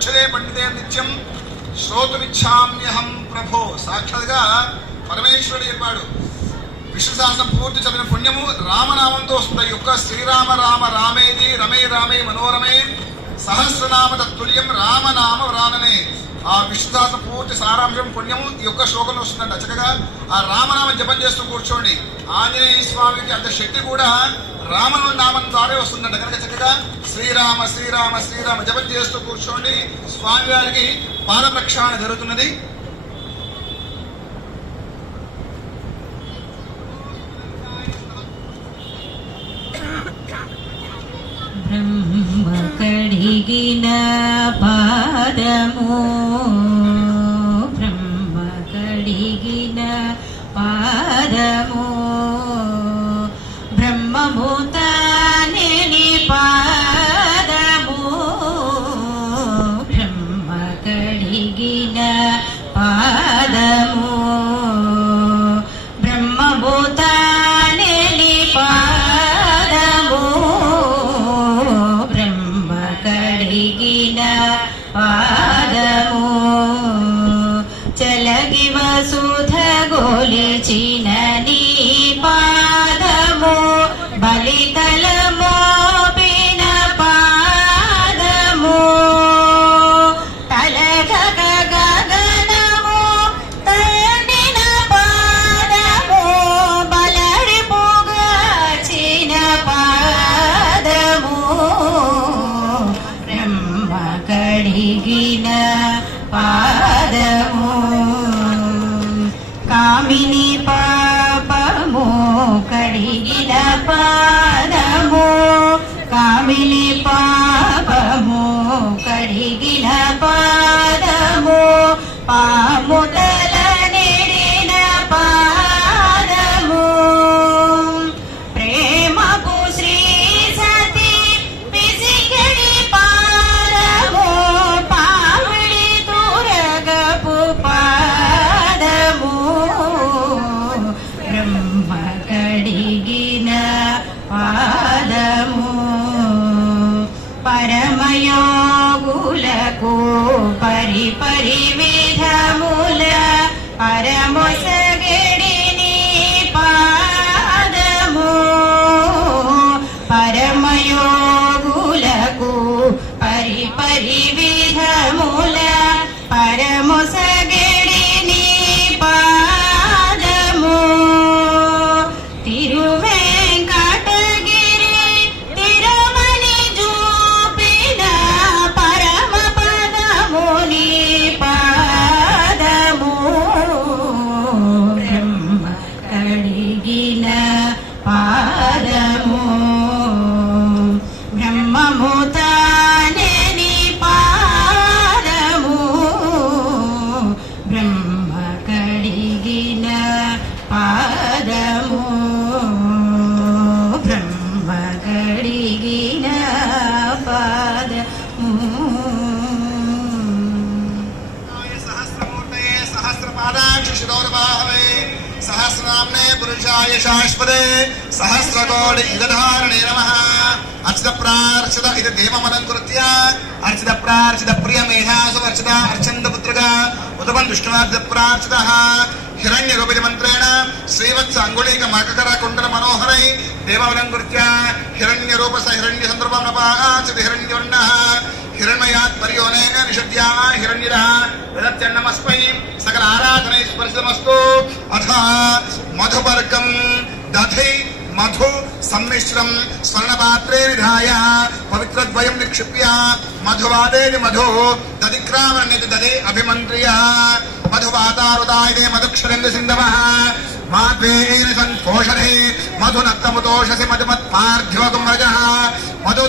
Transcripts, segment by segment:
అక్షరే పండితే నిత్యం శ్రోతుమిచ్చామ్యహం ప్రభో. సాక్షాత్గా పరమేశ్వరుడు చెప్పాడు. విష్ణు పూర్తి చదివిన పుణ్యము రామనామంతో వస్తుంది. ఈ యొక్క శ్రీరామ రామ రామేది రమే రామే మనోరమే సహస్రనామ తత్తుల్యం రామనామ రామనే ఆ విష్ణుదాస పూర్తి సారాంశం పుణ్యము ఈ యొక్క శ్లోకంలో వస్తుందంట. చక్కగా ఆ రామనామ జపం చేస్తూ కూర్చోండి. ఆంజనేయ స్వామికి అంత శక్తి కూడా రామను నామం ద్వారా వస్తుందంట. కనుక చక్కగా శ్రీరామ శ్రీరామ శ్రీరామ జపం చేస్తూ కూర్చోండి. స్వామివారికి పాద ప్రక్షాళన జరుగుతున్నది. బ్రహ్మ కడిగిన పాదము. బ్రహ్మ కడిగిన పాదము. పాదము పరమయోగులకు పరి పరి విధముల పరమొసగడి నీ పాదము పరమయోగులకు పరి పరి సహస్రామ్నే పురుషాయ శాశ్వతే సహస్రకోటి యుగధారణే నమ. అర్చిత ప్రార్చిత ఇది దేవమలం కృత్య. అర్చిత ప్రార్చిత ప్రియ మేధాసు అర్చిత అర్చంద పుత్రగా ఉదపం విష్ణువార్చిత ప్రార్చిత. హిరణ్య రూపితి మంత్రేణ శ్రీవత్స అంగుళీక మకకర కుండల మనోహరై దేవవనం కృత్య హిరణ్య రూపస హిరణ్య సందర్భం నపాచితి హిరణ్యవర్ణ హిరణ్మయాత్ పర్యోనేన నిషద్యా హిరణ్యర విదత్యన్నమస్మై సకల ఆరాధనై స్పర్శమస్తు అథ మధుపర్కం దథై మధు సమ్మిశ్రం స్వర్ణపాత్రే విధాయ పవిత్రద్వయం నిక్షిప్య మధువాదేది మధు దదిక్రామణ్యతి దదే అభిమంత్రియ మధువాతారుదాయదే మధుక్షరేంద్ర సింధవ మాద్వేన సంకోషధే మధునత్తముతోషసి మధుమత్పార్థ్యోగం రజ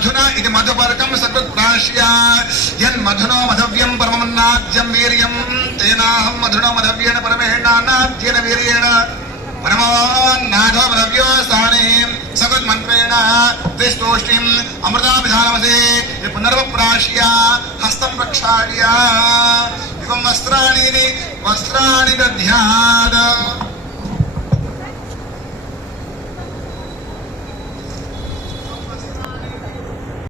మధున ఇది మధుపరకం సకృత్ప్రాశ్య యన్మధునో మధవ్యం పరమన్నాద్యం వీర్యం తేనాహం మధునో మధవ్యేణ పరమేణానాద్యేన వీర్యేణ పరమో నాథో మధవ్యో స్థానే సకృత్మంత్రేణ త్రిస్తోష్టిం అమృతాభిధానమసే పునర్వప్రాశ్య హస్తం ప్రక్షాళ్య ఇవం వస్త్రాణి వస్త్రాణి దధ్యాద